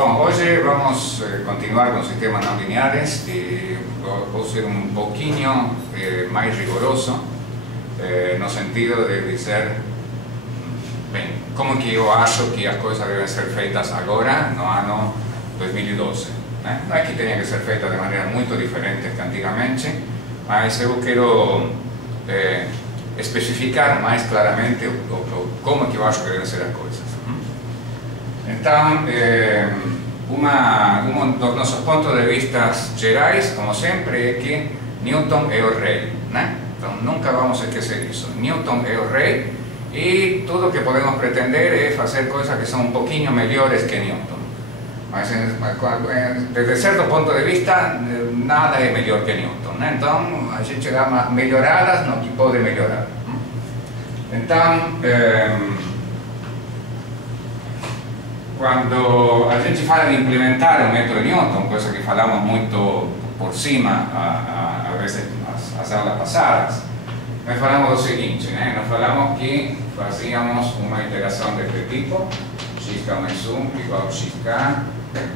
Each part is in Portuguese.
Bom, hoje vamos continuar com sistemas não lineares e vou ser um pouquinho mais rigoroso no sentido de dizer, bem, como que eu acho que as coisas devem ser feitas agora, no ano 2012. Né? Não é que tenha que ser feita de maneira muito diferente que antigamente, mas eu quero especificar mais claramente como que eu acho que devem ser as coisas. Então, um dos nossos pontos de vista gerais, como sempre, é que Newton é o rei, né? Então, nunca vamos esquecer isso. Newton é o rei e tudo que podemos pretender é fazer coisas que são um pouquinho melhores que Newton. Mas, desde certo ponto de vista, nada é melhor que Newton, né? Então, a gente dá melhoradas no que pode melhorar. Então, quando a gente fala de implementar o método Newton, coisa que falamos muito por cima, a vezes as aulas passadas, nós falamos o seguinte, né? Nós falamos que fazíamos uma interação deste tipo, xk mais 1 igual a xk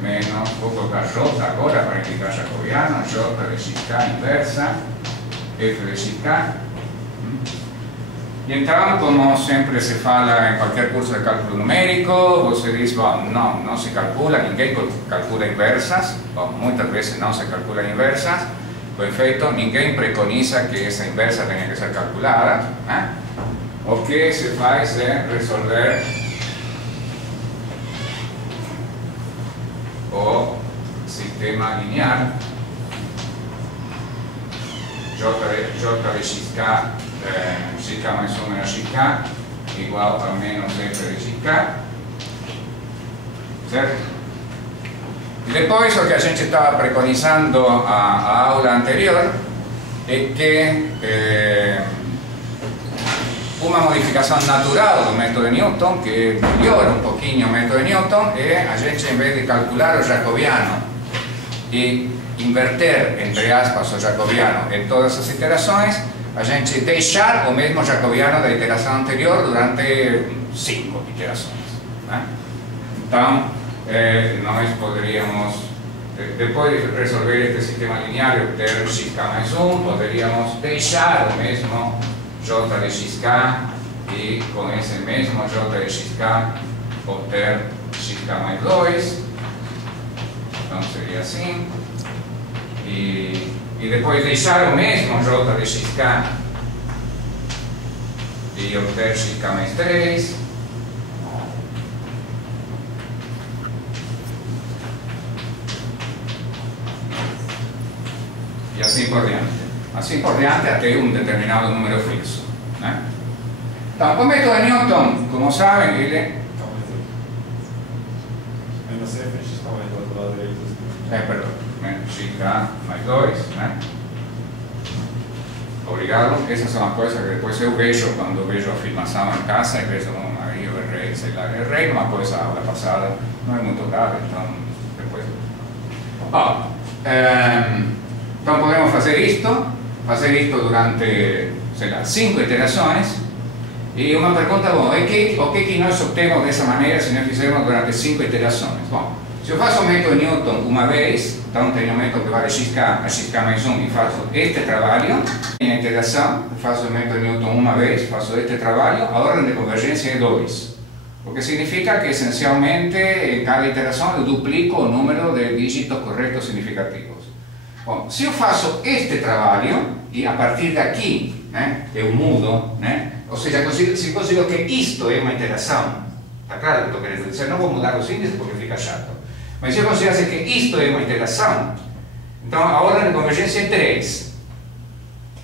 menos, vou colocar j agora para indicar jacobiano, j de xk inversa, f de xk. E então, como sempre se fala em qualquer curso de cálculo numérico, você diz, bom, não se calcula, ninguém calcula inversas, bom, muitas vezes não se calcula inversas, com efeito, ninguém preconiza que essa inversa tenha que ser calculada, né? O que se faz é resolver o sistema linear j de xk xk mais 1 menos xk igual a menos f de xk, certo? E depois o que a gente estava preconizando a aula anterior é que uma modificação natural do método de Newton, que melhora um pouquinho o método de Newton, é a gente, em vez de calcular o jacobiano e inverter, entre aspas, o jacobiano em todas as iterações, a gente deixar o mesmo jacobiano da iteração anterior durante 5 iterações. Né? Então, nós poderíamos, depois de resolver este sistema linear e obter xk mais 1, poderíamos deixar o mesmo j de xk e com esse mesmo j de xk obter xk mais 2. Então seria assim. E depois deixar o mesmo j de xk e obter xk mais 3. E assim por diante. Assim por diante até um determinado número fixo. Né? Então, o método de Newton, como sabem, ele... Menos f de xk mais 2 do lado direito. Perdão. xk mais 2, né? Obrigado. Essas são as coisas que depois eu vejo quando vejo a filmação em casa e vejo aí eu errei, sei lá, errei uma coisa a aula passada, não é muito grave, então depois... Bom, então podemos fazer isto durante, sei lá, 5 iterações. E uma pergunta, bom, o que nós obtemos dessa maneira se nós fizermos durante 5 iterações? Bom, se eu faço o método Newton uma vez, então tenho um método que vai de xk a xk mais 1 e faço este trabalho. Em iteração, faço o método Newton uma vez, faço este trabalho, a ordem de convergência é 2. O que significa que, essencialmente, em cada iteração eu duplico o número de dígitos corretos significativos. Bom, se eu faço este trabalho, e a partir daqui, né, eu mudo, né, ou seja, se consigo que isto é uma iteração, está claro o que estou querendo dizer? Não vou mudar os índices porque fica chato. Mas se eu considero que isto é uma iteração, então a ordem de convergência é 3.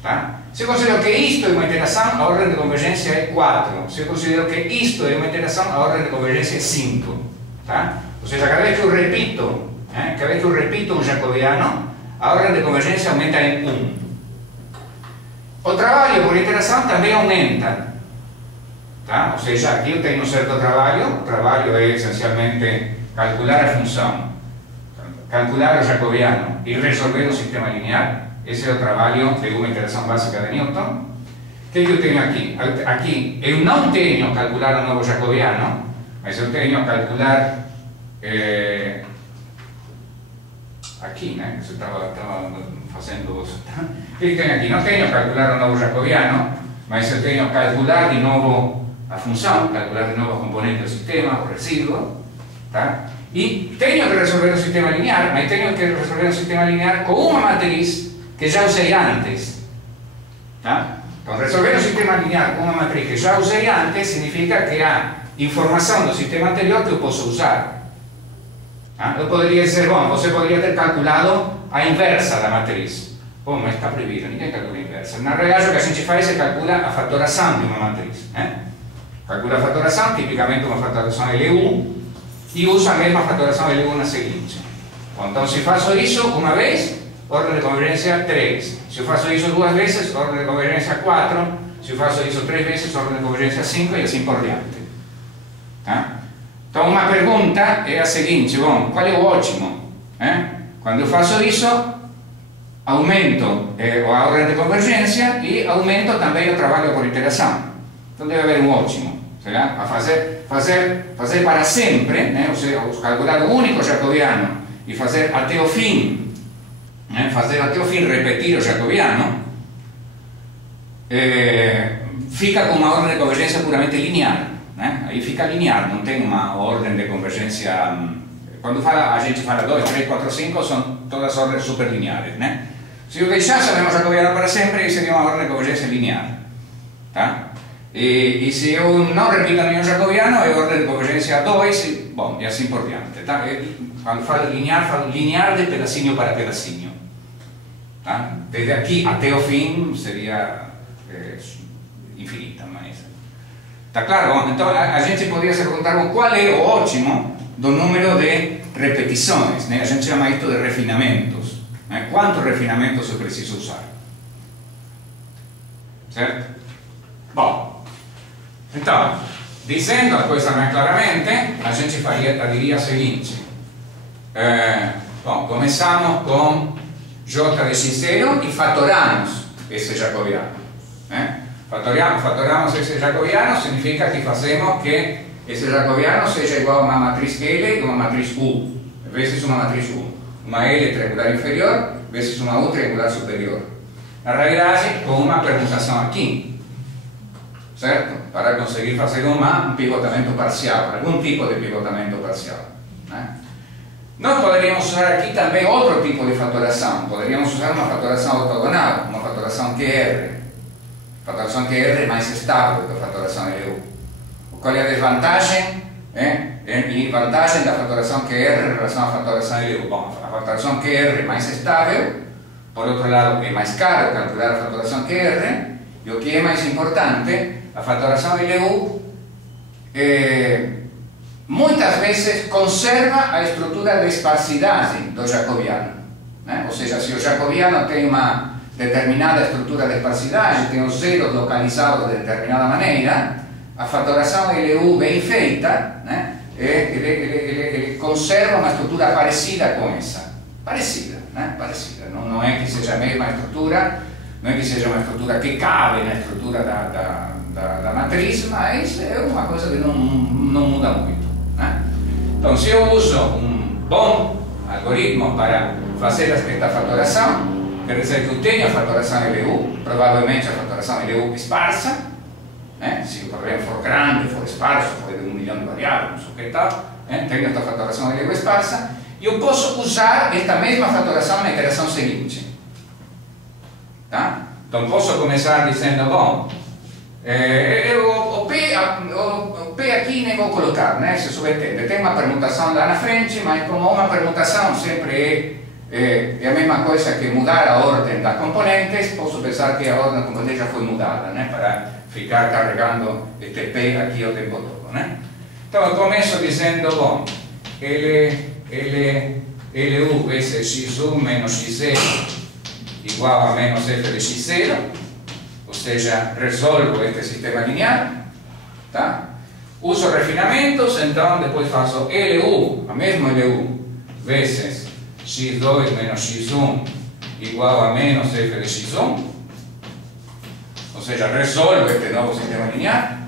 Tá? Se eu considero que isto é uma iteração, a ordem de convergência é 4. Se eu considero que isto é uma iteração, a ordem de convergência é 5. Tá? Ou seja, cada vez que eu repito um jacobiano, a ordem de convergência aumenta em 1. O trabalho por iteração também aumenta. Tá? Ou seja, aqui eu tenho um certo trabalho. O trabalho é essencialmente calcular a função, calcular o jacobiano e resolver o sistema linear. Esse é o trabalho de uma iteração básica de Newton. O que eu tenho aqui? Aqui eu não tenho calcular um novo jacobiano, mas eu tenho calcular aqui, né? Você estava fazendo. O que tem aqui? Não tenho calcular o novo jacobiano, mas eu tenho calcular de novo a função, calcular de novo a componente do sistema, o resíduo, tá? E tenho que resolver o sistema linear, mas tenho que resolver o sistema linear com uma matriz que já usei antes, tá? Então, resolver o sistema linear com uma matriz que já usei antes significa que há informação do sistema anterior que eu posso usar. Tá? Eu poderia dizer, bom, você poderia ter calculado a inversa da matriz. Bom, mas está proibido, ninguém calcula a inversa. Na realidade, o que a gente faz é calcular a fatoração de uma matriz. Calcula a fatoração, tipicamente uma fatoração LU, e usa a mesma fatoração LU na seguinte. Bom, então, se faço isso uma vez, ordem de convergência 3. Se eu faço isso duas vezes, ordem de convergência 4. Se eu faço isso 3 vezes, ordem de convergência 5 e assim por diante. Tá? Então, uma pergunta é a seguinte: bom, qual é o ótimo? Quando eu faço isso, aumento a ordem de convergência e aumento também o trabalho por iteração. Então, deve haver um ótimo. Será? A fazer para sempre, né? Ou seja, calcular o único jacobiano e fazer até o fim, repetir o jacobiano, fica com uma ordem de convergência puramente linear. Aí fica linear, não tem uma ordem de convergência. Quando a gente fala 2, 3, 4, 5, são todas ordens superlineares. Se eu deixasse o mesmo jacobiano para sempre, seria uma ordem de convergência linear. Tá? E se eu não repito nenhum jacobiano, é ordem de convergência 2, e assim por diante. Tá? Quando falo linear de pedacinho para pedacinho. Tá? Desde aqui até o fim seria infinita, mas... Tá claro? Bom, então a gente poderia se perguntar qual é o ótimo do número de repetições. A gente chama isso de refinamentos. Quantos refinamentos eu preciso usar? Certo? Bom, então, dizendo a coisa mais claramente, a gente diria o seguinte. Bom, começamos com J de x0 e fatoramos esse jacobiano. Fatoramos esse jacobiano significa que fazemos que esse jacobiano seja igual a uma matriz L e uma matriz U, vezes uma matriz U. Uma L triangular inferior vezes uma U triangular superior. Na realidade, com uma permutação aqui, certo? Para conseguir fazer um pivotamento parcial, algum tipo de pivotamento parcial. Nós poderíamos usar aqui também outro tipo de fatoração. Poderíamos usar uma fatoração ortogonal, uma fatoração QR. A fatoração QR é mais estável que a fatoração LU. Qual é a desvantagem e vantagem da fatoração QR em relação à fatoração LU? Bom, a fatoração QR é mais estável, por outro lado é mais caro calcular a fatoração QR, e o que é mais importante, a fatoração LU muitas vezes conserva a estrutura de esparsidade do jacobiano. Ou seja, se o jacobiano tem uma determinada estrutura de esparsidade, tem os zeros localizados de determinada maneira, a fatoração LU bem feita, ele conserva uma estrutura parecida com essa. Parecida. Não é que seja a mesma estrutura, não é que seja uma estrutura que cabe na estrutura da matriz, mas é uma coisa que não muda muito. Então, se eu uso um bom algoritmo para fazer esta fatoração, quer dizer que eu tenho a fatoração LU, provavelmente a fatoração LU esparsa, se o problema for grande, for esparso, for de 1 milhão de variáveis, não sei o que tal, tenho esta fatoração LU esparsa, e eu posso usar esta mesma fatoração na iteração seguinte. Tá? Então posso começar dizendo, bom, o P aqui nem vou colocar, se subentende, tem uma permutação lá na frente, mas como uma permutação sempre é a mesma coisa que mudar a ordem das componentes, posso pensar que a ordem da componente já foi mudada, para ficar carregando este P aqui o tempo todo. Então eu começo dizendo, bom, LU vezes x1 menos x0 igual a menos f de x0, ou seja, resolvo este sistema linear, tá? Uso refinamentos, então depois faço LU, a mesma LU, vezes x2 menos x1 igual a menos f de x1, ou seja, resolvo este novo sistema linear,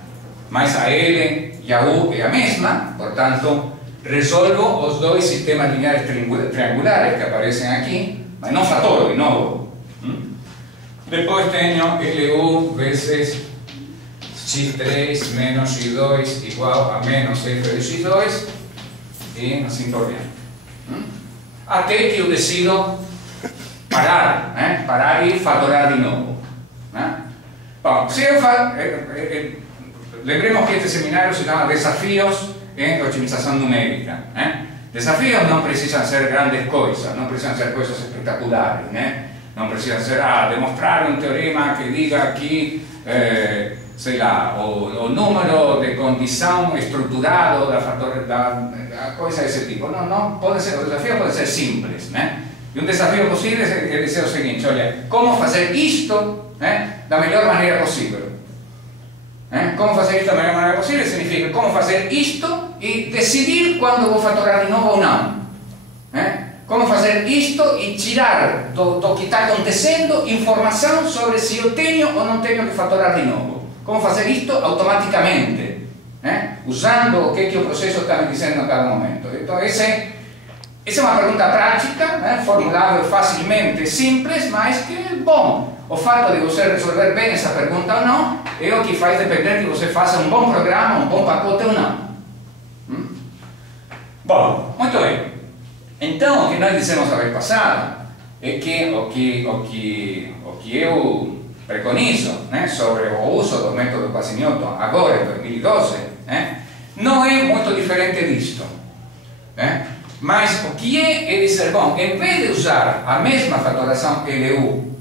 mas a L e a U é a mesma, portanto, resolvo os dois sistemas lineares triangulares que aparecem aqui, mas não fatoro de novo. Depois tenho LU vezes x3 menos x2 igual a menos f de x2 e assim por diante. Até que eu decido parar, né? Parar e fatorar de novo. Né? Bom, se eu lembremos que este seminário se chama Desafios em Otimização Numérica. Né? Desafios não precisam ser grandes coisas, não precisam ser coisas espetaculares. Né? Não precisa ser demonstrar um teorema que diga que, sei lá, o número de condição estruturado da coisa desse tipo. Não, pode ser, o desafio pode ser simples, né? E um desafio possível é dizer o seguinte: olha, como fazer isto, né, da melhor maneira possível. Como fazer isto da melhor maneira possível significa como fazer isto e decidir quando vou fatorar de novo ou não. Como fazer isto e tirar do que está acontecendo informação sobre se eu tenho ou não tenho que fatorar de novo. Como fazer isto automaticamente, usando o que o processo está me dizendo a cada momento. Então, essa é uma pergunta prática, formulável facilmente, simples, mas que, bom, o fato de você resolver bem essa pergunta ou não é o que faz depender que você faça um bom programa, um bom pacote ou não. Bom, muito bem. Então, o que nós dissemos a vez passada é que o que eu preconizo, sobre o uso do método Quasi-Newton agora, em 2012, não é muito diferente disto. Mas o que é dizer, bom, em vez de usar a mesma fatoração LU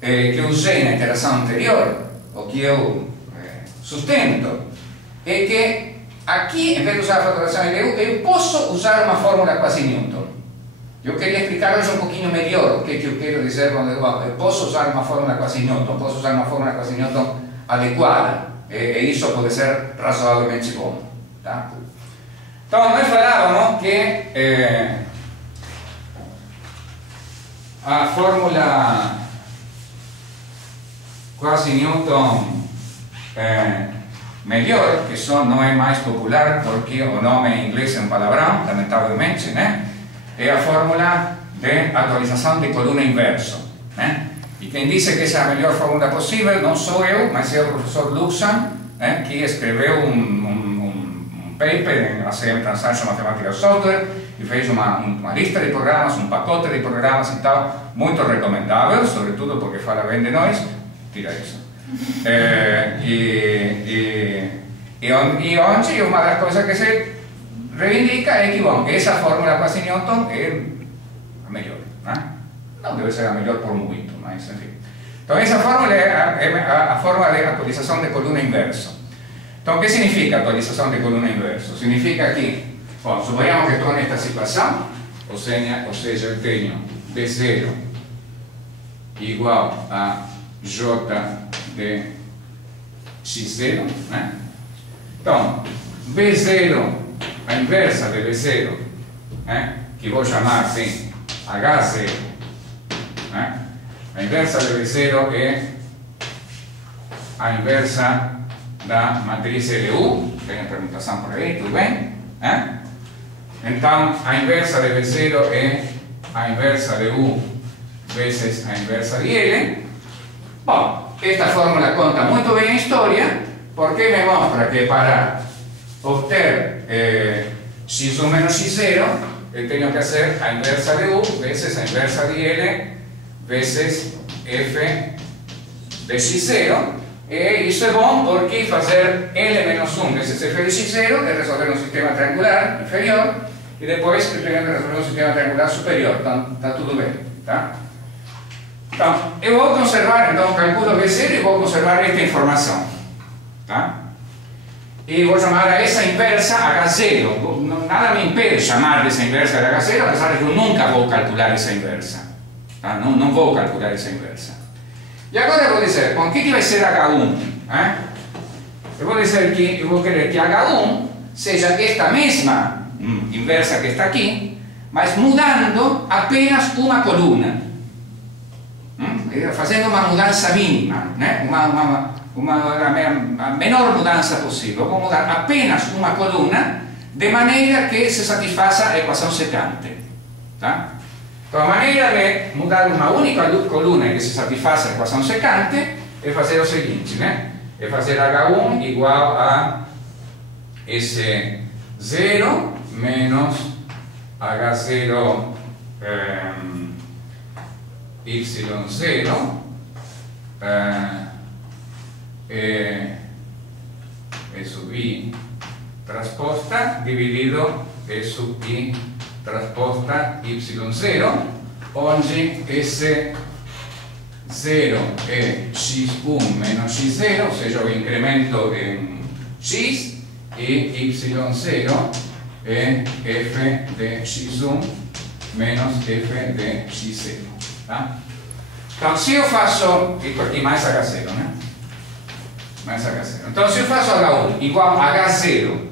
que usei na interação anterior, o que eu sustento é que aqui, em vez de usar a fatoração LU, eu posso usar uma fórmula Quasi-Newton. Eu queria explicar hoje um pouquinho melhor o que eu quero dizer quando eu posso usar uma fórmula Quasi-Newton, posso usar uma fórmula Quasi-Newton adequada, e isso pode ser razoavelmente bom. Tá? Então, nós falávamos que a fórmula Quasi-Newton melhor, que só não é mais popular porque o nome em inglês é um palavrão, lamentavelmente, é a fórmula de atualização de coluna inverso. E quem disse que essa é a melhor fórmula possível não sou eu, mas é o professor Luxan, que escreveu um paper em ACM Transaction Mathematical Software e fez uma lista de programas, um pacote de programas e tal, muito recomendável, sobretudo porque fala bem de nós. Tira isso. E onde uma das coisas que se reivindica é que, bom, essa fórmula Quasi-Newton é a melhor. Não deve ser a melhor por muito, mas enfim. Então, essa fórmula é a fórmula de atualização de coluna inverso. Então, o que significa atualização de coluna inverso? Significa que, bom, suponhamos que estou nesta situação, ou seja, eu tenho B0 igual a J de x0, Então, B0, a inversa de B0, que vou chamar assim H0, a inversa de B0 é a inversa da matriz LU, tem a permutação por aí, tudo bem? Então, a inversa de B0 é a inversa de U vezes a inversa de L. Bom, esta fórmula conta muito bem a história, porque me mostra que para obter x1 menos x0, eu tenho que fazer a inversa de U vezes a inversa de L vezes f de x0. E isso é bom porque fazer L menos 1 vezes f de x0 é resolver um sistema triangular inferior e depois eu tenho que resolver um sistema triangular superior. Então, está tudo bem. Tá? Então, eu vou conservar, então, calculo B0 e vou conservar esta informação. Tá? E vou chamar a essa inversa H0. Nada me impede de chamar dessa inversa de H0, apesar de que eu nunca vou calcular essa inversa. Tá? Não vou calcular essa inversa. E agora eu vou dizer, bom, o que vai ser H1? Eu vou dizer que eu vou querer que H1 seja esta mesma inversa que está aqui, mas mudando apenas uma coluna. Fazendo uma mudança mínima, a menor mudança possível. Vou mudar apenas uma coluna de manera que se satisfaça a equação secante. Tá? Então, a maneira de mudar uma única coluna que se satisfaça a equação secante é fazer o seguinte, né? É fazer H1 igual a S0 menos H0 Y0 E sub I trasposta dividido E sub I trasposta Y0, onde S0 é x1 menos x0, ou seja, o incremento em x, e y0 é f de x1 menos f de x0. Tá? Então, se eu faço, isso aqui mais H0, né? Mais H0. Então, se eu faço H1 igual a H0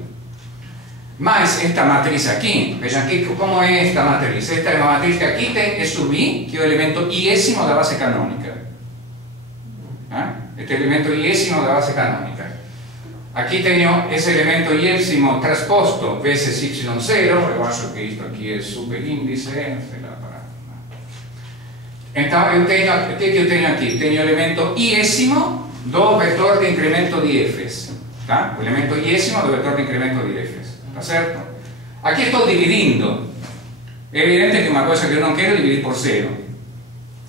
mais esta matriz aqui, vejam aqui como é esta matriz. Esta é uma matriz que aqui tem E sub I, que é o elemento iésimo da base canônica. Este elemento iésimo da base canônica. Aqui tenho esse elemento iésimo transposto vezes y0. Eu acho que isto aqui é superíndice. Então, o que eu tenho aqui? Tenho o elemento iésimo do vetor de incremento de f's. Tá? O elemento iésimo do vetor de incremento de f's. Tá certo? Aqui estou dividindo. É evidente que uma coisa que eu não quero é dividir por zero.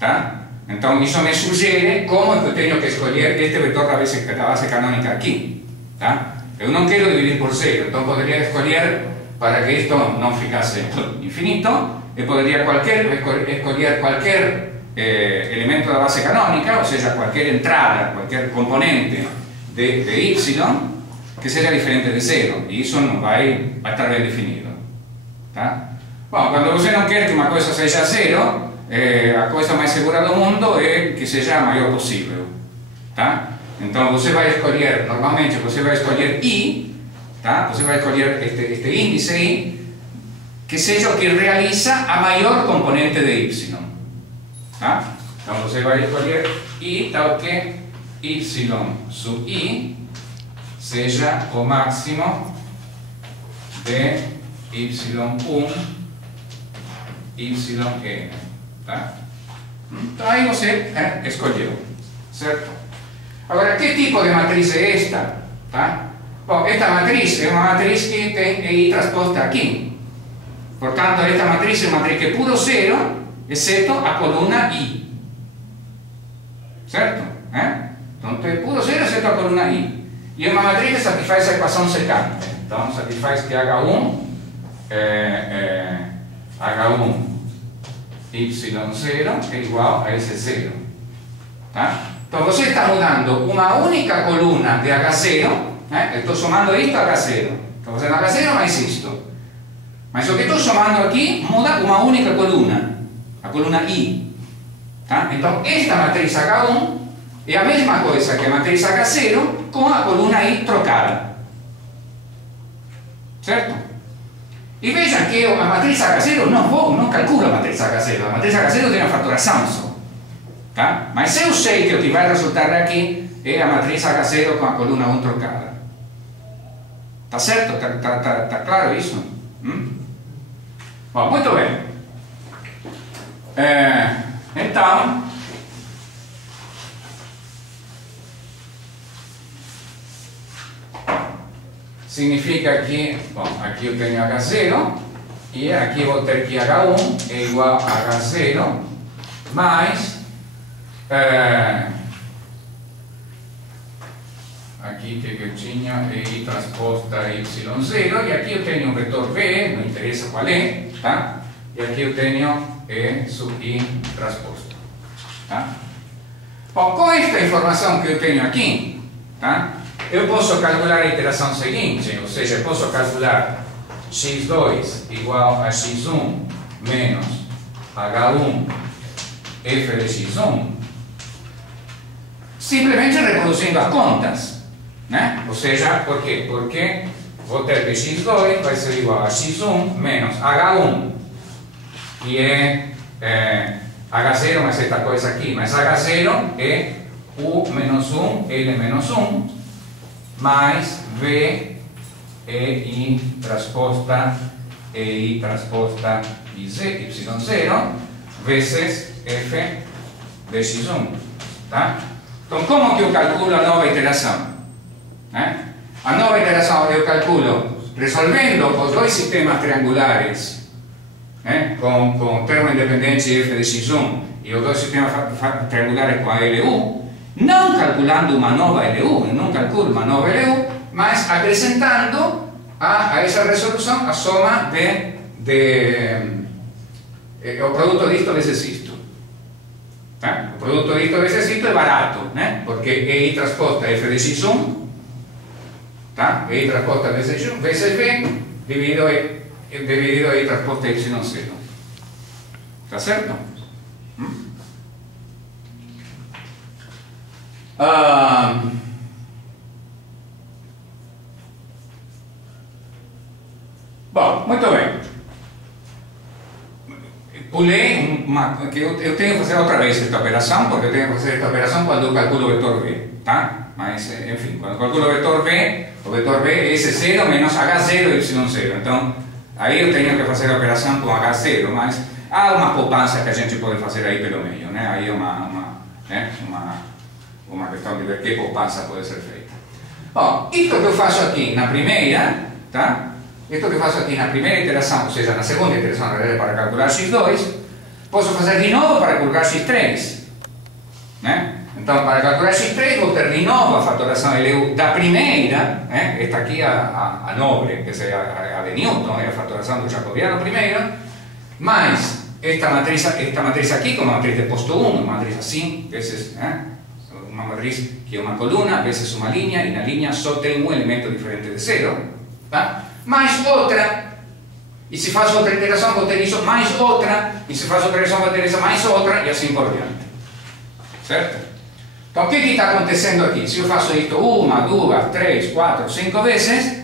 Tá? Então, isso me sugere como eu tenho que escolher este vetor da base canônica aqui. Tá? Eu não quero dividir por zero, então poderia escolher, para que isto não ficasse infinito, eu poderia escolher qualquer elemento da base canônica, ou seja, qualquer entrada, qualquer componente de y, que seja diferente de zero, e isso não vai estar bem definido. Tá? Bom, quando você não quer que uma coisa seja zero, a coisa mais segura do mundo é que seja a maior possível. Tá? Então você vai escolher, normalmente você vai escolher I, tá? Você vai escolher este índice I, que seja o que realiza a maior componente de y. Tá? Então você vai escolher I tal que y sub I seja o máximo de y1, yn. Tá? Então aí você escolheu, certo? Agora, que tipo de matriz é esta? Tá? Bom, esta matriz é uma matriz que tem I transposta aqui. Portanto, esta matriz é uma matriz que é puro zero, exceto a coluna I. Certo? Então, é puro zero, exceto a coluna I. E é uma matriz que satisfaz a equação secante. Então, satisfaz que H1 y0 é igual a esse zero. Tá? Então, você está mudando uma única coluna de H0, eu estou somando isto a H0. Estou fazendo H0 mais isto. Mas o que estou somando aqui muda uma única coluna, a coluna I. Tá? Então, esta matriz H1 é a mesma coisa que a matriz H0 com a coluna I trocada. Certo? E vejam que a matriz H0 não calcula a matriz H0. A matriz H0 tem uma fatoração só. Tá? Mas eu sei que o que vai resultar aqui é a matriz H0 com a coluna 1 trocada. Tá certo? Tá claro isso? Bom, muito bem. Então, significa que, bom, aqui eu tenho H0 e aqui vou ter que H1 é igual a H0 mais aqui que eu tinha I transposta Y0 e aqui eu tenho um vetor V, não interessa qual é, tá? E aqui eu tenho E sub I transposto. Tá? Bom, com esta informação que eu tenho aqui, tá? Eu posso calcular a iteração seguinte, ou seja, eu posso calcular x2 igual a x1 menos h1 f de x1, simplesmente reproduzindo as contas, né? Ou seja, por quê? Porque vou ter que x2 vai ser igual a x1 menos h1, que é h0 mais esta coisa aqui, mas h0 é u menos 1, l menos 1, mais v EI transposta Y0 veces F de X1. Tá? Então, como que eu calculo a nova iteração? A nova iteração eu calculo resolvendo os dois sistemas triangulares com termo independente F de X1 e os dois sistemas triangulares com a LU, não calculando uma nova LU, eu não calculo uma nova LU, mas acrescentando a essa resolução a soma o produto disto vezes isto. O produto disto vezes isto é barato, porque EI transposta F de X1, EI transposta vezes V dividido EI transposta Y0. Está certo? Bom, muito bem. Pulei que eu tenho que fazer outra vez esta operação, porque eu tenho que fazer esta operação quando eu calculo o vetor V, tá? Mas, enfim, quando eu calculo o vetor V é S0 menos H0 Y0. Então, aí eu tenho que fazer a operação com H0, mas há uma poupança que a gente pode fazer aí pelo meio, né? Aí é uma questão de ver que poupança pode ser feita. Bom, isto que eu faço aqui na primeira, tá? Isto que eu faço aqui na primeira iteração, ou seja, na segunda iteração para calcular x2, posso fazer de novo para calcular x3. Então, para calcular x3, vou ter de novo a fatoração LU da primeira, esta aqui a nobre, que é a de Newton, é a fatoração do jacobiano primeiro, mais esta matriz aqui, como a matriz de posto 1, uma matriz assim, vezes, uma matriz que é uma coluna, vezes uma linha, e na linha só tem um elemento diferente de 0, tá? Mais outra, e se faço outra iteração vou ter isso, mais outra, e se faço outra iteração vou ter isso, mais outra, e assim por diante. Certo? Então o que está acontecendo aqui? Se eu faço isto 1, 2, 3, 4, 5 vezes,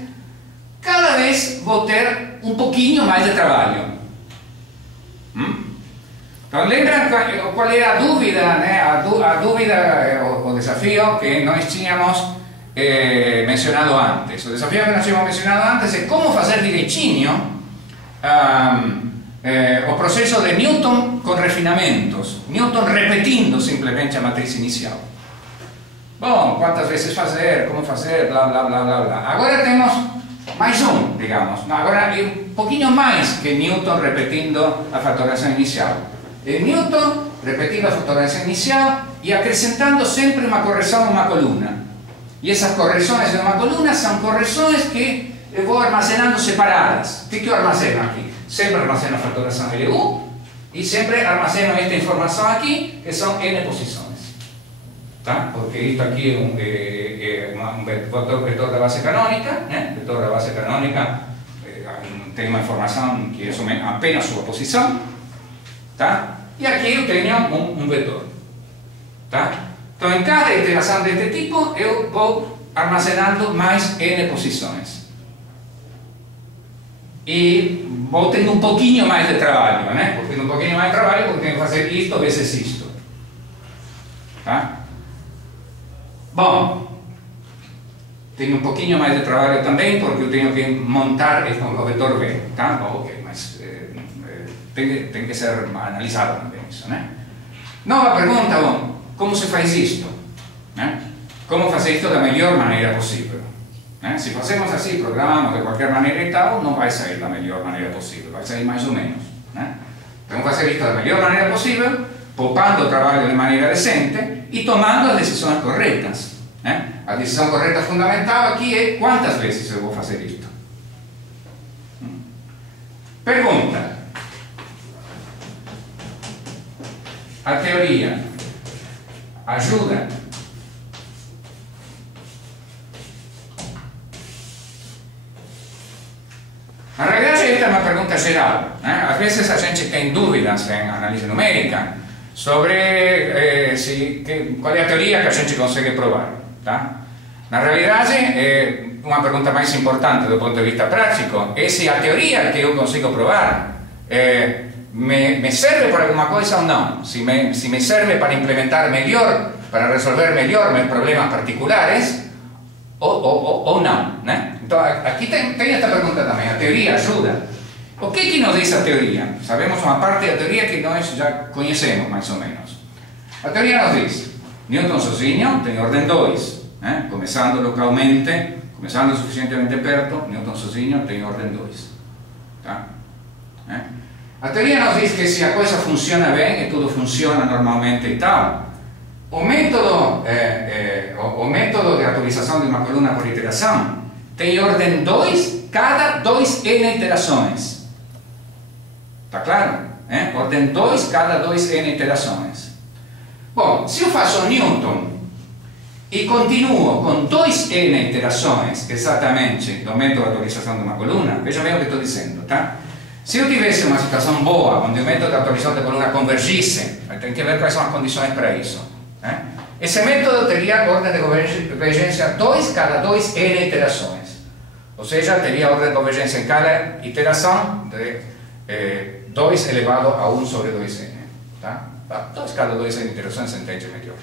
cada vez vou ter um pouquinho mais de trabalho. Então lembra qual era a dúvida, a dúvida, o desafio que nós tínhamos mencionado antes. O desafio que nós tínhamos mencionado antes é como fazer direitinho o processo de Newton com refinamentos. Newton repetindo simplesmente a matriz inicial. Bom, quantas vezes fazer, como fazer, blá blá blá blá blá. Agora temos mais um, digamos. Agora é um pouquinho mais que Newton repetindo a fatoração inicial. É Newton repetindo a fatoração inicial e acrescentando sempre uma correção numa coluna. E essas correções em uma coluna são correções que eu vou armazenando separadas. O que eu armazeno aqui? Sempre armazeno a fatoração LU e sempre armazeno esta informação aqui, que são N posições. Tá? Porque isto aqui é um vetor da base canônica, vetor da base canônica tem uma informação que é apenas sua posição, tá? E aqui eu tenho um vetor. Tá? Então, em cada iteração deste tipo, eu vou armazenando mais N posições. E vou tendo um pouquinho mais de trabalho, Vou tendo um pouquinho mais de trabalho porque tenho que fazer isto vezes isto. Tá? Bom, tenho um pouquinho mais de trabalho também porque eu tenho que montar o vetor V, tá? Ok, mas tem que ser analisado também isso, Nova pergunta, bom, como se faz isto? Como fazer isto da melhor maneira possível? Se fazemos assim, programamos de qualquer maneira e tal, não vai sair da melhor maneira possível, vai sair mais ou menos. Então, fazer isto da melhor maneira possível, poupando o trabalho de maneira decente e tomando as decisões corretas. A decisão correta fundamental aqui é quantas vezes eu vou fazer isto. Pergunta. A teoria ajuda? Na realidade, esta é uma pergunta geral. Às vezes a gente tem dúvidas em análise numérica sobre qual é a teoria que a gente consegue provar. Tá? Na realidade, uma pergunta mais importante do ponto de vista prático é se a teoria que eu consigo provar me serve para alguma coisa ou não. Se me serve para implementar melhor, para resolver melhor meus problemas particulares, ou não, né? Então aqui tem esta pergunta também, a teoria ajuda? O que nos diz a teoria? Sabemos uma parte da teoria que nós já conhecemos mais ou menos. A teoria nos diz, Newton sozinho tem ordem 2, né? Começando localmente, começando suficientemente perto, Newton sozinho tem ordem 2, tá? A teoria nos diz que se a coisa funciona bem e tudo funciona normalmente e tal, o método de atualização de uma coluna por iteração tem ordem 2 cada 2n iterações. Está claro? Ordem 2 cada 2n iterações. Bom, se eu faço Newton e continuo com 2n iterações exatamente do método de atualização de uma coluna, veja bem o que estou dizendo, tá? Se eu tivesse uma situação boa, onde o método de atualização de coluna convergisse, tem que ver quais são as condições para isso. Esse método teria ordem de convergência 2 cada 2n iterações. Ou seja, teria ordem de convergência em cada iteração de 2 elevado a 1 sobre 2n. Tá? 2 cada 2n iterações se entende melhor.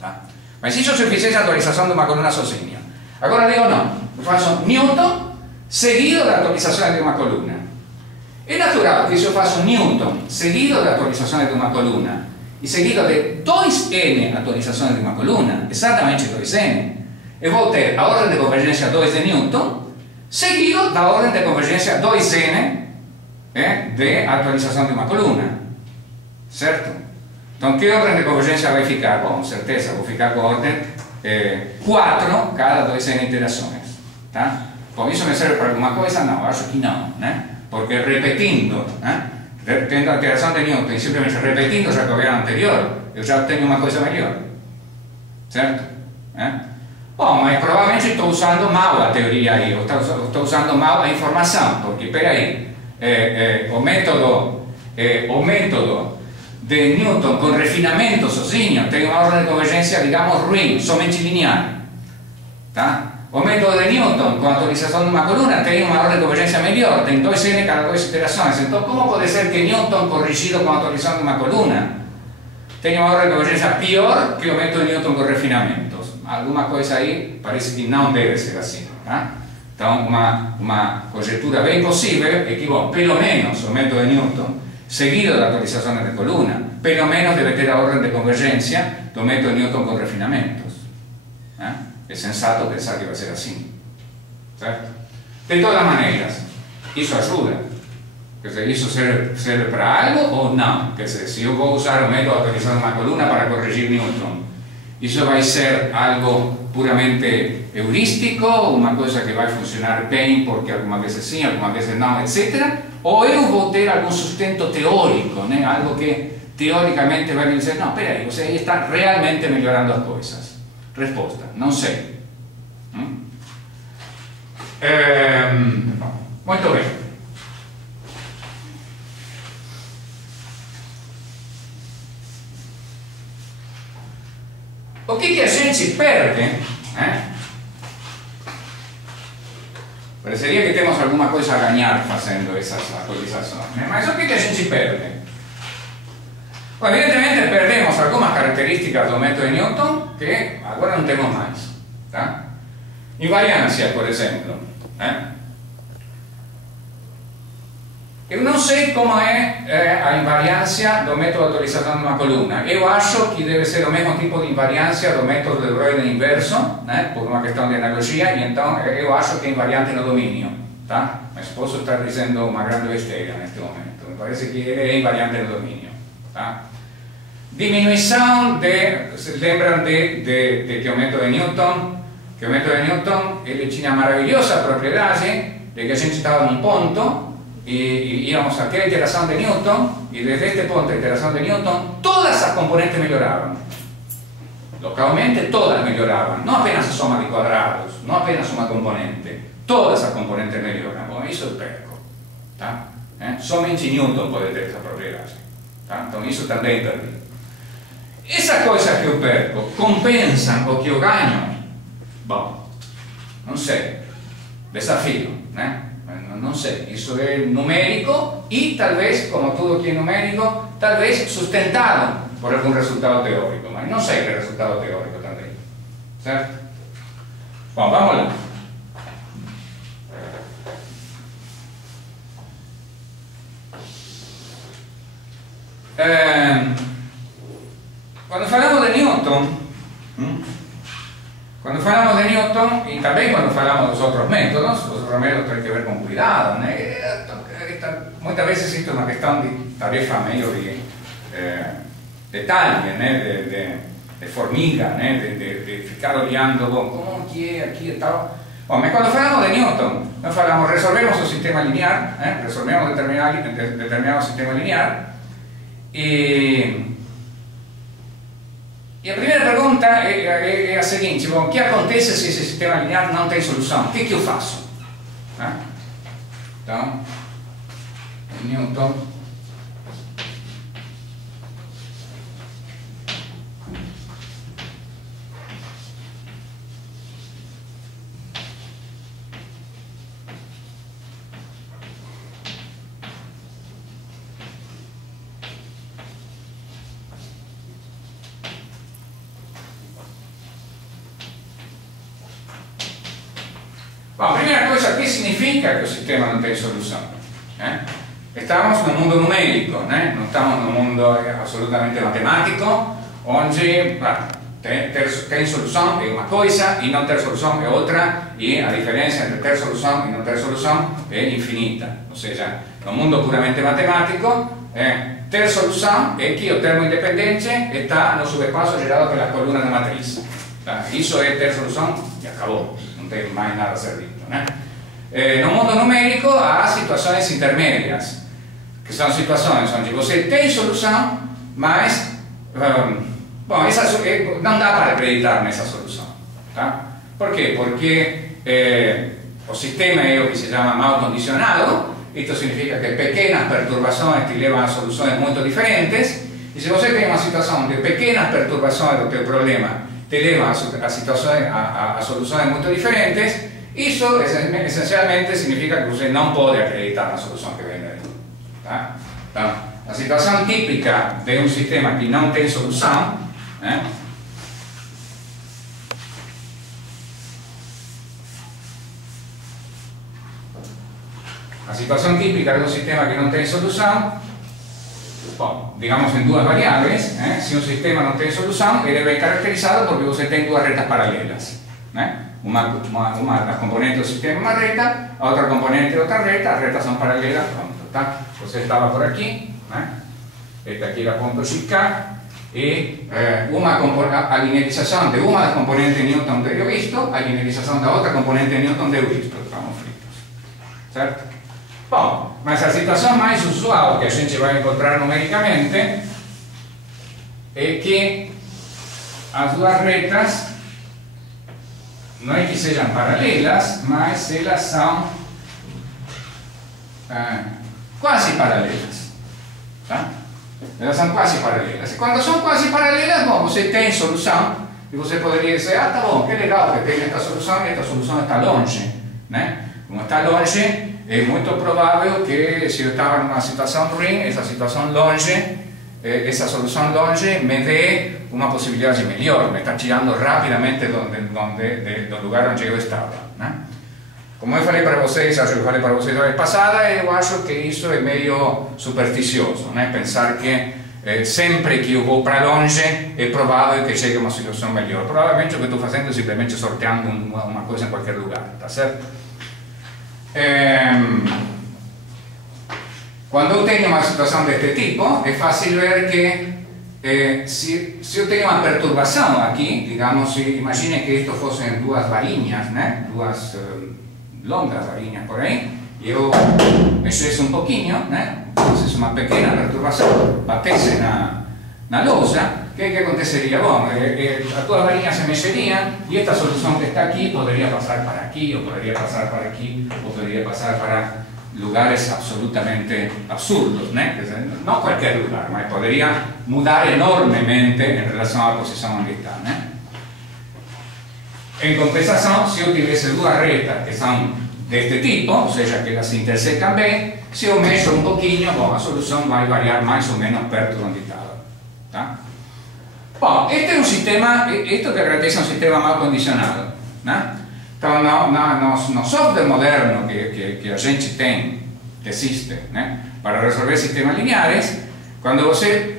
Tá? Mas isso se eu fizesse a atualização de uma coluna sozinha. Agora digo não, eu faço Newton seguido da atualização de uma coluna. É natural que se eu faço Newton seguido da atualização de uma coluna e seguido de 2n atualizações de uma coluna, exatamente 2n, eu vou ter a ordem de convergência 2 de Newton seguido da ordem de convergência 2n de atualização de uma coluna. Certo? Então, que ordem de convergência vai ficar? Com certeza, vou ficar com a ordem 4 cada 2n iterações. Tá? Bom, isso me serve para alguma coisa? Não, acho que não, né? Porque repetindo, tendo a iteração de Newton e simplesmente repetindo já que o anterior, eu já obtenho uma coisa melhor. Certo? Bom, mas provavelmente estou usando mal a teoria aí, eu estou usando mal a informação, porque, peraí, o método de Newton com refinamento sozinho tem uma ordem de convergência, digamos, ruim, somente linear. Tá? O método de Newton com atualização de uma coluna tem uma ordem de convergência melhor, tem 2n cada 2 iterações. Então, como pode ser que Newton corrigido com atualização de uma coluna tenha uma ordem de convergência pior que o método de Newton com refinamentos? Alguma coisa aí parece que não deve ser assim. Tá? Então, uma conjectura bem possível é que, bom, pelo menos o método de Newton seguido da atualização de coluna, pelo menos deve ter a ordem de convergência do método de Newton com refinamentos. É sensato pensar que vai ser assim. Certo? De todas maneiras, isso ajuda. Quer dizer, isso serve para algo ou não? Quer dizer, se eu vou usar o método de atualização de uma coluna para corrigir Newton, isso vai ser algo puramente heurístico, uma coisa que vai funcionar bem porque algumas vezes sim, algumas vezes não, etc. Ou eu vou ter algum sustento teórico, né? Algo que teoricamente vai me dizer, não, peraí, você aí está realmente melhorando as coisas. Resposta, não sei. Muito bem. O que a gente perde? Pareceria que temos alguma coisa a ganhar fazendo essas atualizações, né? Mas o que a gente perde? Bom, evidentemente perdemos algumas características do método de Newton que agora não temos mais. Tá? Invariância, por exemplo. Eu não sei como é a invariância do método de atualização de uma coluna. Eu acho que deve ser o mesmo tipo de invariância do método de Broyden inverso, né? Por uma questão de analogia, e então eu acho que é invariante no domínio. Tá? Mas posso estar dizendo uma grande besteira neste momento. Me parece que ele é invariante no domínio. Tá? Diminuição se lembram de que o método de Newton, ele tinha a maravilhosa propriedade de que a gente estava num ponto e íamos até a iteração de Newton e desde este ponto, a iteração de Newton, todas as componentes melhoravam. Localmente todas melhoravam, não apenas a soma de quadrados, não apenas uma componente, todas as componentes melhoram. Bom, isso eu perco. Tá? Somente Newton pode ter essa propriedade. Tá? Então isso também perdi. Essa coisa que eu perco compensa o que eu ganho? Bom, não sei. Desafio, né? Não sei. Isso é numérico e talvez, como tudo que é numérico, talvez sustentado por algum resultado teórico. Mas não sei que resultado teórico também. Certo? Bom, vamos lá. Cuando hablamos de Newton, y también cuando hablamos de los otros métodos tienen que ver con cuidado, ¿no? Muchas veces esto es una cuestión de tarefa medio de detalle, ¿no? de formiga, ¿no? de ficar olhando, ¿cómo aquí y tal? Bueno, cuando hablamos de Newton, nos hablamos, resolvemos un sistema lineal, resolvemos determinado sistema lineal, e a primeira pergunta é a seguinte: bom, o que acontece se esse sistema linear não tem solução? O que eu faço? Então, Newton Bom, primeira coisa, o que significa que o sistema não tem solução? Estamos no mundo numérico, não estamos no mundo absolutamente matemático, onde ter solução é uma coisa e não ter solução é outra, e a diferença entre ter solução e não ter solução é infinita. Ou seja, no mundo puramente matemático, ter solução é que o termo independente está no subespaço gerado pelas colunas da matriz. Isso é ter solução e acabou. Não tem mais nada a ser dito, né? No mundo numérico há situações intermédias, que são situações onde você tem solução, mas bom, não dá para acreditar nessa solução, tá? Por quê? Porque o sistema é o que se chama mal condicionado. Isto significa que pequenas perturbações te levam a soluções muito diferentes, e se você tem uma situação onde pequenas perturbações do teu problema te levam a soluções muito diferentes, isso essencialmente significa que você não pode acreditar na solução que vem daí. Tá? Então, a situação típica de um sistema que não tem solução, né? A situação típica de um sistema que não tem solução, bom, digamos em duas variáveis, se um sistema não tem solução, ele é bem caracterizado porque você tem duas retas paralelas, né? Uma das componentes do sistema é uma reta, a outra componente é outra reta, as retas são paralelas, pronto, tá? Você estava por aqui, né? Este aqui era ponto XK, e a linearização de uma das componentes de Newton deu isto, a linearização da outra componente de Newton deu isto, estamos fritos, certo? Bom, mas a situação mais usual que a gente vai encontrar numericamente é que as duas retas não é que sejam paralelas, mas elas são quase paralelas, tá? Elas são quase paralelas. E quando são quase paralelas, bom, você tem solução e você poderia dizer, tá bom, que legal que tem esta solução e esta solução está longe, né? Como está longe, é muito provável que se eu estava numa situação ruim, essa situação longe, essa solução longe me dê uma possibilidade melhor, me está tirando rapidamente do lugar onde eu estava, né? Como eu falei para vocês, acho que eu falei para vocês a vez passada, eu acho que isso é meio supersticioso, né? Pensar que sempre que eu vou para longe é provável que chegue uma solução melhor. Provavelmente o que estou fazendo é simplesmente sorteando uma coisa em qualquer lugar, tá certo? Quando eu tenho uma situação deste tipo, é fácil ver que se eu tenho uma perturbação aqui, digamos, imagine que isto fossem duas varinhas, né? Duas longas varinhas por aí, e eu mexesse um pouquinho, né? Fizesse uma pequena perturbação, batesse na lousa, o que aconteceria? Bom, as duas varinhas se mexeriam e esta solução que está aqui poderia passar para aqui, ou poderia passar para aqui, ou poderia passar para lugares absolutamente absurdos, né? Não qualquer lugar, mas poderia mudar enormemente em relação à posição onde está, né? Em compensação, se eu tivesse duas retas que são deste tipo, ou seja, que elas se intersecam bem, se eu mexo um pouquinho, bom, a solução vai variar mais ou menos perto de onde estava, tá? Bom, este é um sistema, isto que caracteriza um sistema mal condicionado, né? Então, no software moderno que a gente tem, que existe, né, para resolver sistemas lineares,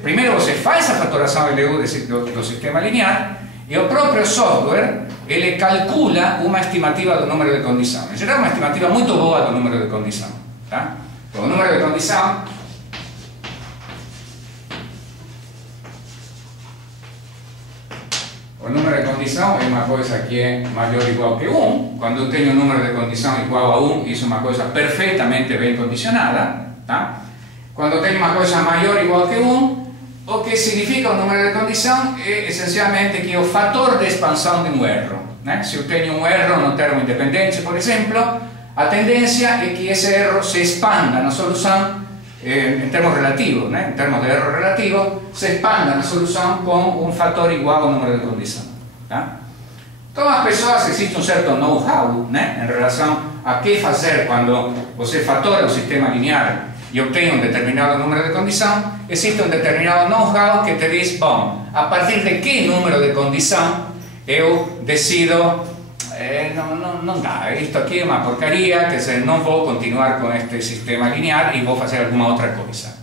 primeiro você faz a fatoração LU do sistema linear e o próprio software ele calcula uma estimativa do número de condição. Em geral, uma estimativa muito boa do número de condição. Tá? Então, o número de condição é uma coisa que é maior ou igual que 1. Quando eu tenho um número de condição igual a 1, isso é uma coisa perfeitamente bem condicionada. Tá? Quando eu tenho uma coisa maior ou igual que 1, o que significa o número de condição é essencialmente que é o fator de expansão de um erro. Né? Se eu tenho um erro no termo independente, por exemplo, a tendência é que esse erro se expanda na solução em termos relativos, né? Em termos de erro relativo, se expanda na solução com um fator igual ao número de condição. Tá? Então, as pessoas, existe um certo know-how, né, em relação a que fazer quando você fatora o sistema linear e obtém um determinado número de condição. Existe um determinado know-how que te diz, bom, a partir de que número de condição eu decido, não dá, isto aqui é uma porcaria, quer dizer, não vou continuar com este sistema linear e vou fazer alguma outra coisa.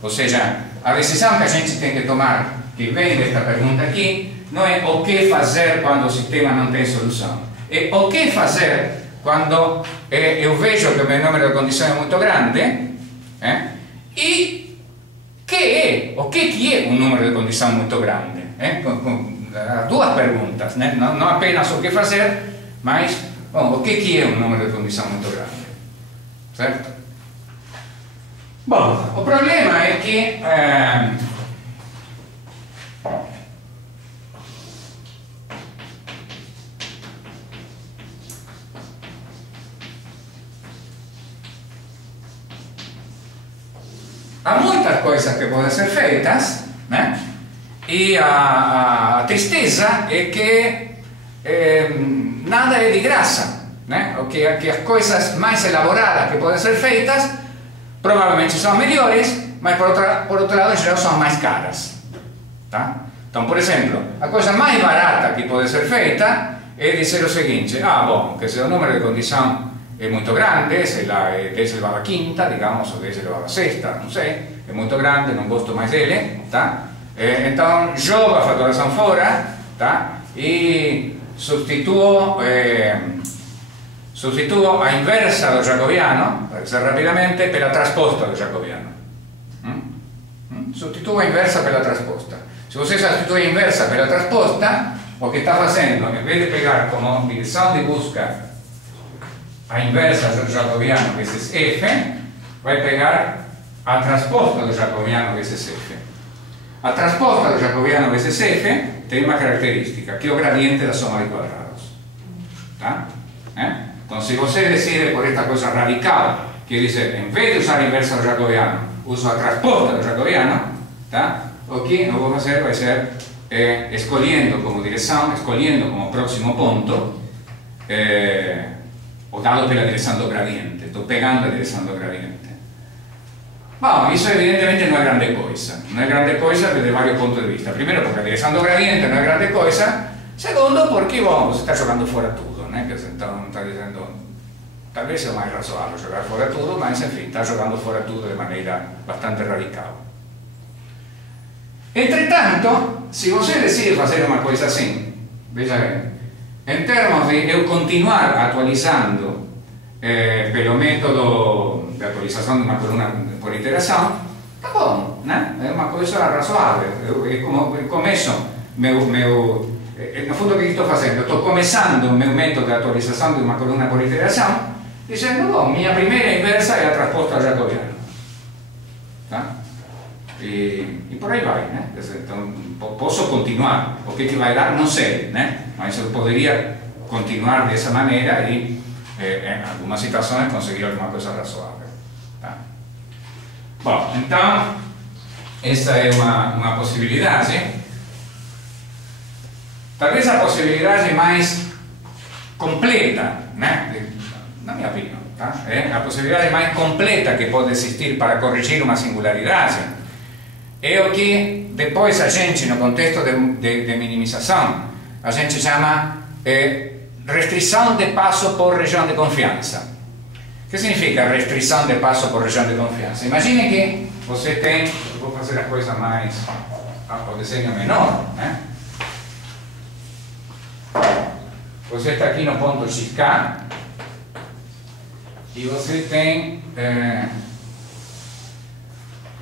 Ou seja, a decisão que a gente tem que tomar, que vem desta pergunta aqui, não é o que fazer quando o sistema não tem solução, é o que fazer quando eu vejo que o meu número de condição é muito grande, e o que é um número de condição muito grande. Duas perguntas, né? Não apenas o que fazer, mas bom, o que é um número de condição muito grande, certo? Bom, o problema é que há muitas coisas que podem ser feitas, né? E a tristeza é que nada é de graça, né? Que as coisas mais elaboradas que podem ser feitas provavelmente são melhores, mas por outro lado, em geral, são mais caras. Tá? Então, por exemplo, a coisa mais barata que pode ser feita é dizer o seguinte: bom, que se o número de condição é muito grande, sei lá, é 10 elevado a quinta, digamos, ou 10 elevado a sexta, não sei, é muito grande, não gosto mais dele, tá? Então jogo a fatoração fora, tá? E substituo a inversa do jacobiano, para dizer rapidamente, pela trasposta do jacobiano. Substituo a inversa pela trasposta. Se você substitui a inversa pela trasposta, o que está fazendo, em vez de pegar como direção de busca a inversa do jacobiano, que é F, vai pegar a trasposta do jacobiano, que é F. A trasposta do jacobiano que é F tem uma característica, que é o gradiente da soma de quadrados. Tá? Então, se você decide por esta coisa radical, que diz, em vez de usar a inversa do jacobiano, uso a trasposta do jacobiano, tá? O que eu vou fazer vai ser escolhendo como direção, escolhendo como próximo ponto, o dado pela direção do gradiente. Estou pegando a direção do gradiente. Bom, isso evidentemente não é grande coisa. Não é grande coisa desde vários pontos de vista. Primeiro, porque a direção do gradiente não é grande coisa. Segundo, porque, bom, você está jogando fora tudo, né? Então, está dizendo, talvez é mais razoável jogar fora tudo, mas, enfim, está jogando fora tudo de maneira bastante radical. Entretanto, se você decide fazer uma coisa assim, veja bem, em termos de eu continuar atualizando pelo método de atualização de uma coluna por iteração, tá bom, né? É uma coisa razoável. Eu começo no fundo, o que estou fazendo? Eu estou começando o meu método de atualização de uma coluna por iteração, dizendo, bom, minha primeira inversa é a trasposta ao jacobiano. Tá? E por aí vai, né? Então, posso continuar. O que vai dar, não sei, né? Mas eu poderia continuar dessa maneira e, em algumas situações, conseguir alguma coisa razoável. Tá? Bom, então, essa é uma possibilidade. Talvez a possibilidade mais completa, né? Na minha opinião, tá? A possibilidade mais completa que pode existir para corrigir uma singularidade é o que depois a gente, no contexto de minimização, a gente chama restrição de passo por região de confiança. O que significa restrição de passo por região de confiança? Imagine que você tem, vou fazer a coisa mais, o desenho menor, né? Você está aqui no ponto XK e você tem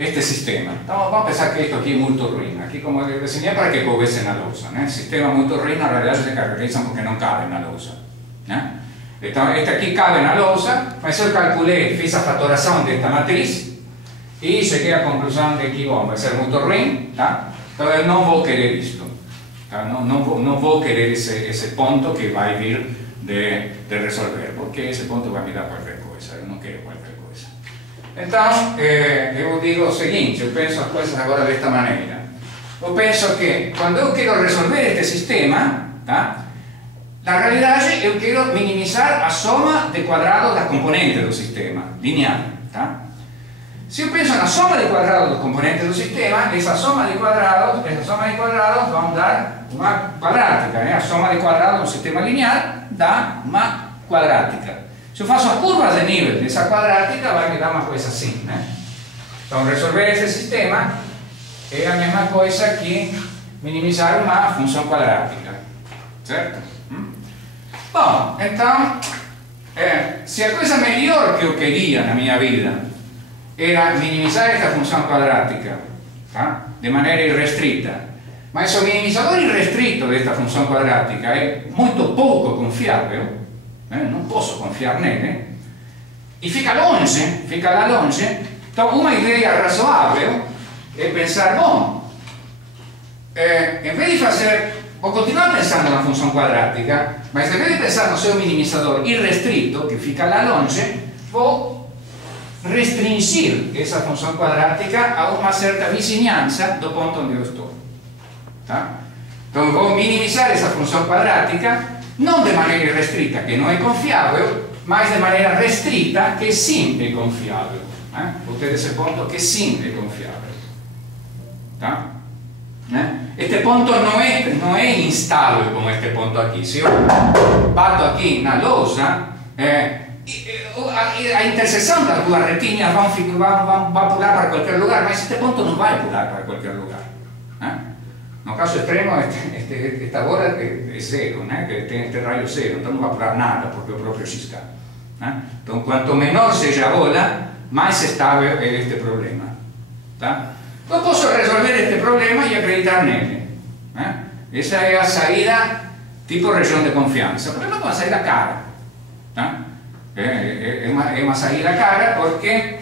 este sistema. Então vamos pensar que isto aqui é muito ruim. Aqui, como eu desenhei para que coubesse na lousa, né? Sistema muito ruim, na realidade se caracteriza porque não cabe na lousa, né? Então este aqui cabe na lousa, mas eu calculei, fiz a fatoração desta matriz e cheguei à conclusão de que, bom, vai ser muito ruim, tá? Então eu não vou querer isto, tá? Não vou querer esse ponto que vai vir de resolver, porque esse ponto vai me dar qualquer coisa, eu não quero qualquer coisa. Então, eu digo o seguinte, eu penso as coisas agora desta maneira. Eu penso que quando eu quero resolver este sistema, tá? Na realidade eu quero minimizar a soma de quadrados das componentes do sistema, linear, tá? Se eu penso na soma de quadrados dos componentes do sistema, essa soma de quadrados vão dar uma quadrática, né? A soma de quadrados do sistema linear dá uma quadrática. Se eu faço a curva de nível dessa quadrática, vai me dar uma coisa assim, né? Então, resolver esse sistema é a mesma coisa que minimizar uma função quadrática, certo? Bom, então, se a coisa melhor que eu queria na minha vida era minimizar esta função quadrática, tá? De maneira irrestrita, mas o minimizador irrestrito desta função quadrática é muito pouco confiável, não posso confiar nele, e fica lá longe, então uma ideia razoável é pensar, bom, em vez de fazer, vou continuar pensando na função quadrática, mas em vez de pensar no seu minimizador irrestrito, que fica lá longe, vou restringir essa função quadrática a uma certa vizinhança do ponto onde eu estou, tá? Então vou minimizar essa função quadrática, não de maneira irrestrita, que não é confiável, mas de maneira restrita, que sim é confiável, né? Vou ter esse ponto que sim é confiável, tá? Este ponto não é instável como este ponto aqui. Se eu bato aqui na lousa, a interseção das duas retinhas vai pular para qualquer lugar, mas este ponto não vai pular para qualquer lugar, né? No caso extremo, esta bola é zero, né? Que tem este raio zero, então não vai pular nada, porque é o próprio XK, né? Então, quanto menor seja a bola, mais estável é este problema, tá? Eu posso resolver este problema e acreditar nele, né? Essa é a saída tipo região de confiança. O problema é uma saída cara, tá? É uma saída cara porque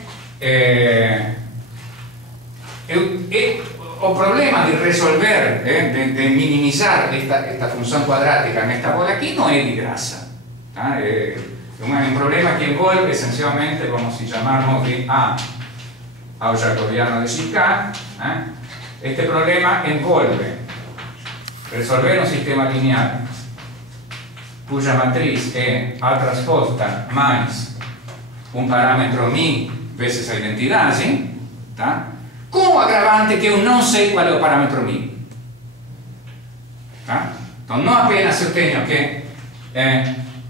o problema de resolver, de minimizar esta função quadrática nesta bola aqui não é de graça, tá? É um problema que envolve essencialmente, vamos chamarmos de ao jacobiano de Chicago, este problema envolve resolver um sistema linear cuja matriz é A transposta mais um parâmetro μ vezes a identidade, tá? Com o agravante que eu não sei qual é o parâmetro μ, tá? Então não apenas eu tenho que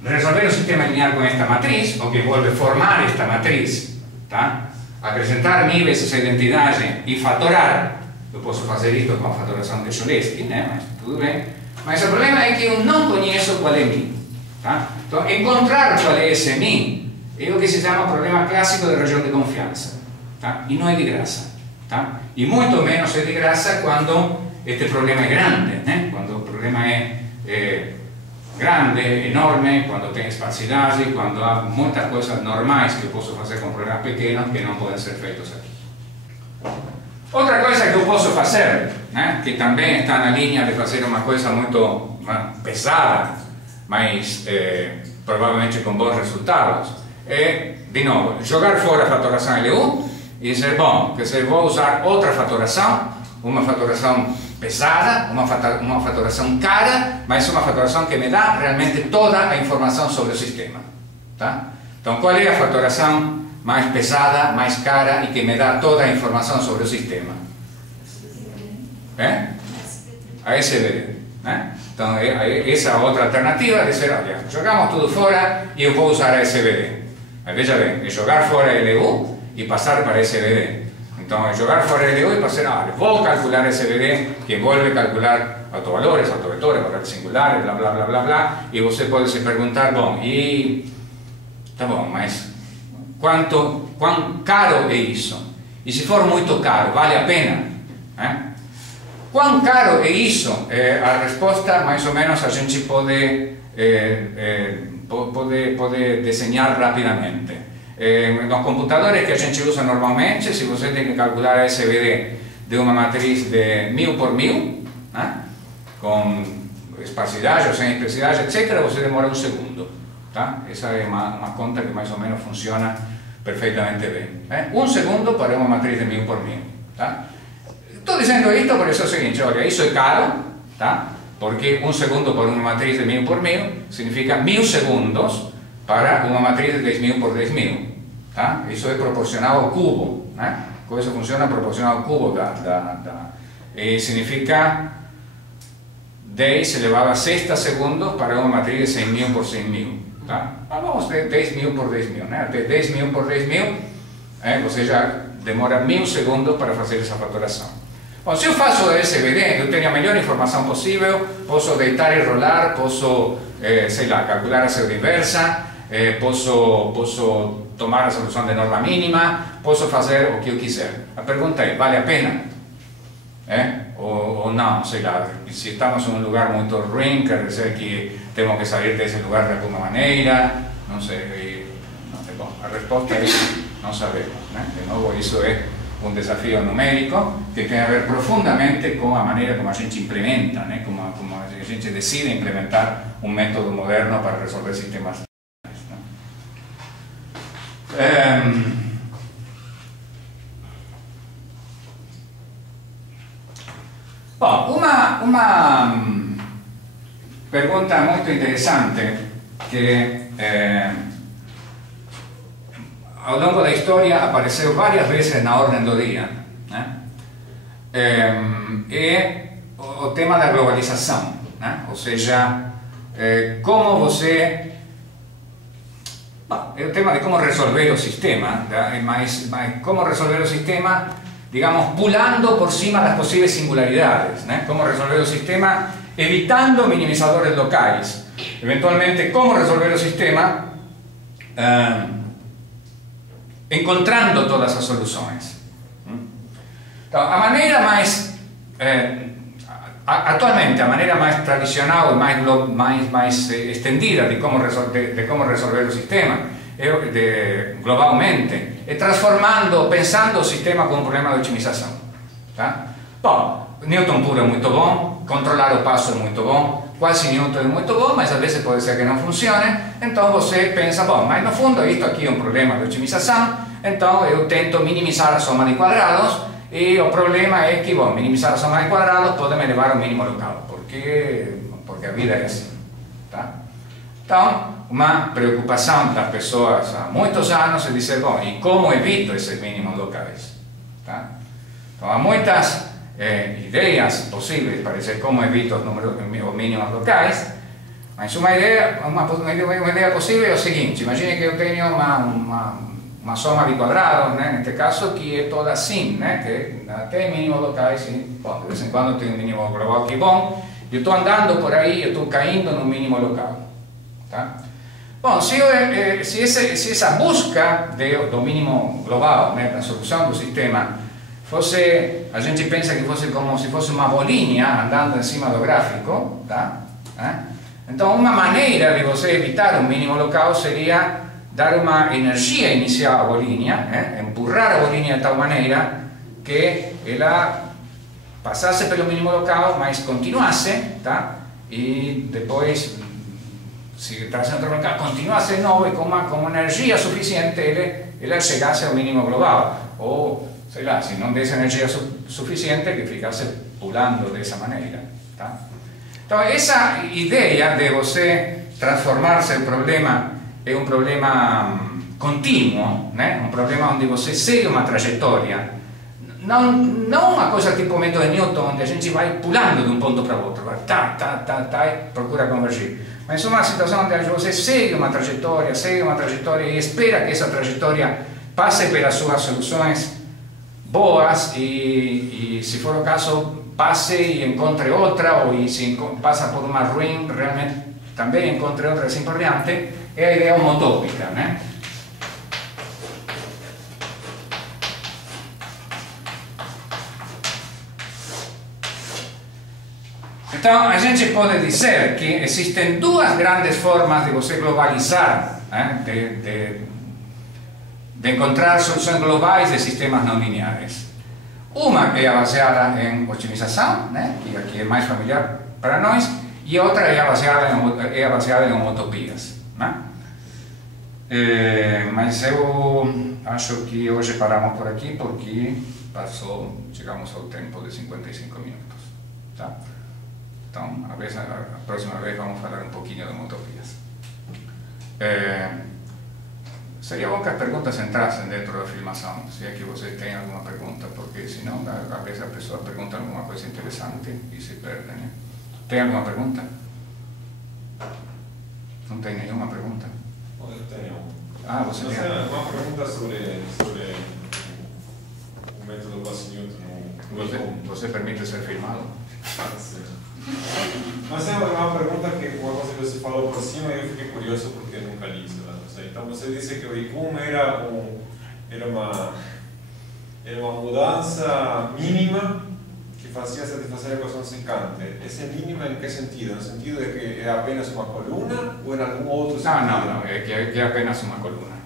resolver o sistema linear com esta matriz, o que envolve formar esta matriz, tá? Acrescentar μ vezes a identidade e fatorar. Eu posso fazer isto com a fatoração de Cholesky, né? Mas tudo bem. Mas o problema é que eu não conheço qual é μ, tá? Então, encontrar qual é esse μ é o que se chama problema clássico de região de confiança, tá? E não é de graça, tá? E muito menos é de graça quando este problema é grande, né? Quando o problema é grande, enorme, quando tem esparsidade, quando há muitas coisas normais que eu posso fazer com problemas pequenos que não podem ser feitos aqui. Outra coisa que eu posso fazer, né, que também está na linha de fazer uma coisa muito pesada, mas provavelmente com bons resultados, é, de novo, jogar fora a fatoração L1 e dizer, bom, que se vou usar outra fatoração, uma fatoração pesada, uma fatoração cara, mas uma fatoração que me dá realmente toda a informação sobre o sistema, tá? Então, qual é a fatoração mais pesada, mais cara e que me dá toda a informação sobre o sistema? A SVD. Então, essa outra alternativa é dizer, olha, jogamos tudo fora e eu vou usar a SVD. Mas veja bem, é jogar fora a LU e passar para a SVD. Então, é jogar fora a LU e passar, olha, vou calcular a SVD, que envolve calcular autovalores, autovetores, valores singulares, blá, blá, blá, blá, blá, e você pode se perguntar, bom, e... tá bom, mas quão caro é isso? E se for muito caro, vale a pena? Quão caro é isso? A resposta, mais ou menos, a gente pode desenhar rapidamente. Nos computadores que a gente usa normalmente, se você tem que calcular a SVD de uma matriz de 1000 por 1000, com esparsidade ou sem esparsidade, etc., você demora um segundo. Tá? Essa é uma conta que mais ou menos funciona perfeitamente bem. Um segundo para uma matriz de 1000 por 1000. Tá? Estou dizendo isto por isso é o seguinte, olha, isso é caro, tá? Porque um segundo por uma matriz de 1000 por 1000 significa 1000 segundos para uma matriz de 10.000 por 10.000. Tá? Isso é proporcional ao cubo. Né? Isso funciona proporcional ao cubo. Significa 10 elevado a sexta segundos para uma matriz de 100.000 por 100.000. Tá? Vamos ver 10.000 por 10.000. Né? Até 10.000 por 10.000, você já demora 1000 segundos para fazer essa fatoração. Bom, se eu faço SVD, eu tenho a melhor informação possível, posso deitar e rolar, posso, sei lá, calcular a pseudo-inversa, posso tomar a solução de norma mínima, posso fazer o que eu quiser. A pergunta é, vale a pena? Ou não, sei lá, se estamos em um lugar muito ruim, quer dizer que temos que sair desse lugar de alguma maneira, não sei, bom, a resposta é não sabemos. Né? De novo, isso é um desafio numérico que tem a ver profundamente com a maneira como a gente implementa, né? como a gente decide implementar um método moderno para resolver sistemas. Bom, uma pergunta muito interessante que ao longo da história apareceu várias vezes na ordem do dia, né? É o tema da globalização, né? Ou seja, como você... Bom, é o tema de como resolver o sistema, mas como resolver o sistema, digamos, pulando por cima das possíveis singularidades, né? Como resolver o sistema evitando minimizadores locais. Eventualmente, como resolver o sistema encontrando todas as soluções. Então, a maneira mais... atualmente, a maneira mais tradicional e mais estendida de como resolver o sistema, globalmente, é pensando o sistema como um problema de otimização. Tá? Bom, Newton puro é muito bom, controlar o passo é muito bom, quase Newton é muito bom, mas às vezes pode ser que não funcione, então você pensa, bom, mas no fundo isto aqui é um problema de otimização, então eu tento minimizar a soma de quadrados, e o problema é que, bom, minimizar a soma de quadrados pode me levar ao mínimo local, porque a vida é assim. Tá? Então, uma preocupação das pessoas há muitos anos é dizer, bom, e como evito esses mínimos locais? Tá? Então, há muitas ideias possíveis para dizer como evito os mínimos locais, mas uma ideia possível é o seguinte: imagine que eu tenho uma soma de quadrados, né, neste caso, que é toda assim, né, que tem mínimos locais, e, bom, de vez em quando tem um mínimo global que é bom, eu estou andando por aí, eu estou caindo no mínimo local. Tá? Bom, se essa busca do mínimo global, né, da solução do sistema, a gente pensa que fosse como se fosse uma bolinha andando em cima do gráfico, tá? Então, uma maneira de você evitar um mínimo local seria dar uma energia inicial à bolinha, empurrar a bolinha de tal maneira que ela passasse pelo mínimo local, mas continuasse, tá? E depois, se entrasse em outro local, continuasse de novo, e com energia suficiente ela chegasse ao mínimo global. Ou, sei lá, se não desse energia suficiente, que ficasse pulando dessa maneira. Tá? Então, essa ideia de você transformar seu problema em um problema contínuo, né? Um problema onde você segue uma trajetória, não uma coisa tipo método de Newton, onde a gente vai pulando de um ponto para outro, vai e procura convergir. Mas uma situação onde você segue uma trajetória e espera que essa trajetória passe pelas suas soluções boas e se for o caso, passe e encontre outra, ou se passa por uma ruim, realmente também encontre outra, assim por diante, é a ideia homotópica, né? Então, a gente pode dizer que existem duas grandes formas de você globalizar, de encontrar soluções globais de sistemas não lineares. Uma é baseada em otimização, que aqui é mais familiar para nós, e outra é baseada em homotopias. Mas eu acho que hoje paramos por aqui porque chegamos ao tempo de 55 minutos. Tá? Então, a próxima vez vamos falar um pouquinho de homotopias. Seria bom que as perguntas entrassem dentro da filmação, se é que você tem alguma pergunta, porque senão, às vezes as pessoas perguntam alguma coisa interessante e se perdem. Né? Tem alguma pergunta? Não tem nenhuma pergunta? Eu tenho. Você tem uma pergunta sobre o método Gauss-Newton. Você permite ser filmado? Sim. Mas é uma pergunta uma coisa que você falou por cima e eu fiquei curioso porque eu nunca li isso. Então você disse que o ICUM era uma mudança mínima que fazia satisfazer a equação secante. Esse mínimo em que sentido? No sentido de que é apenas uma coluna ou em algum outro sentido? Não, é que é apenas uma coluna.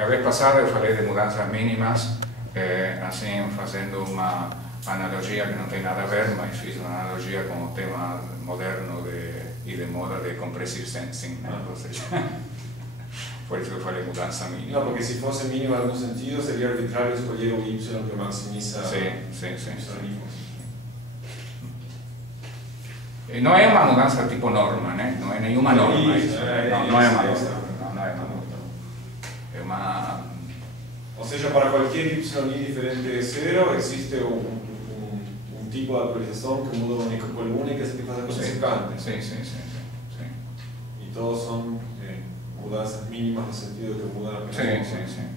A vez passada eu falei de mudanças mínimas, assim, fazendo uma analogia que não tem nada a ver, mas fiz uma analogia com o tema moderno e de moda de compressive sensing, né? Ou seja, por isso que eu falei mudança mínima. Não, porque se fosse mínima em algum sentido, seria arbitrário escolher o y que maximiza sim. E não é uma mudança tipo norma, né? Não é nenhuma norma isso. Não é uma norma. É uma... Ou seja, para qualquer y diferente de zero, existe um tipo de atualização que muda uma coluna e que satisfaz a coisa secante. Sim. E todos são mudanças mínimas no sentido de que mudam apenas. Sim.